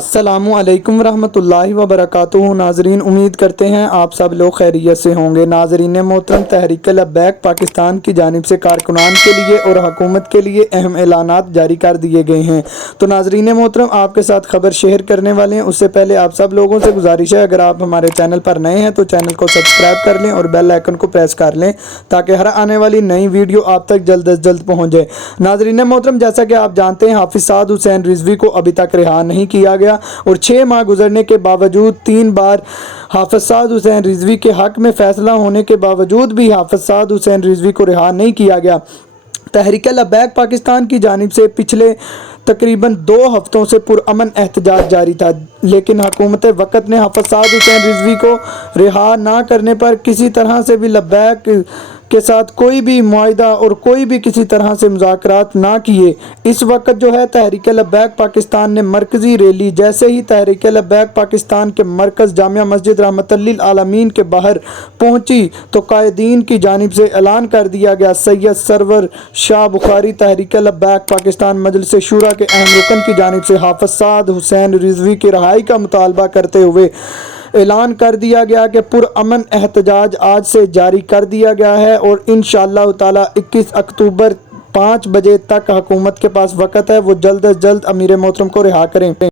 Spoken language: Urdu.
السلام علیکم ورحمۃ اللہ وبرکاتہ۔ ناظرین، امید کرتے ہیں آپ سب لوگ خیریت سے ہوں گے۔ ناظرین محترم، تحریک لبیک پاکستان کی جانب سے کارکنان کے لیے اور حکومت کے لیے اہم اعلانات جاری کر دیے گئے ہیں۔ تو ناظرین محترم، آپ کے ساتھ خبر شیئر کرنے والے ہیں، اس سے پہلے آپ سب لوگوں سے گزارش ہے، اگر آپ ہمارے چینل پر نئے ہیں تو چینل کو سبسکرائب کر لیں اور بیل آئیکن کو پریس کر لیں تاکہ ہر آنے والی نئی ویڈیو آپ تک جلد از جلد پہنچ جائے۔ ناظرین محترم، جیسا کہ آپ جانتے ہیں، حافظ سعد حسین رضوی کو ابھی تک رہا نہیں کیا گیا اور 6 ماہ گزرنے کے باوجود 3 بار حافظ سعد حسین رضوی کے حق میں فیصلہ ہونے کے باوجود بھی حافظ سعد حسین رضوی کو رہا نہیں کیا گیا۔ تحریک لبیک پاکستان کی جانب سے پچھلے تقریباً 2 ہفتوں سے پرامن احتجاج جاری تھا، لیکن حکومت وقت نے حافظ سعد حسین رضوی کو رہا نہ کرنے پر کسی طرح سے بھی لبیک کے ساتھ کوئی بھی معاہدہ اور کوئی بھی کسی طرح سے مذاکرات نہ کیے۔ اس وقت جو ہے تحریک لبیک پاکستان نے مرکزی ریلی جیسے ہی تحریک لبیک پاکستان کے مرکز جامع مسجد رحمت للعالمین کے باہر پہنچی تو قائدین کی جانب سے اعلان کر دیا گیا۔ سید سرور شاہ بخاری تحریک لبیک پاکستان مجلس شورا کے اہم رکن کی جانب سے حافظ سعد حسین رضوی کی رہائی کا مطالبہ کرتے ہوئے اعلان کر دیا گیا کہ پرامن احتجاج آج سے جاری کر دیا گیا ہے اور انشاءاللہ تعالی 21 اکتوبر 5 بجے تک حکومت کے پاس وقت ہے، وہ جلد از جلد امیر محترم کو رہا کریں۔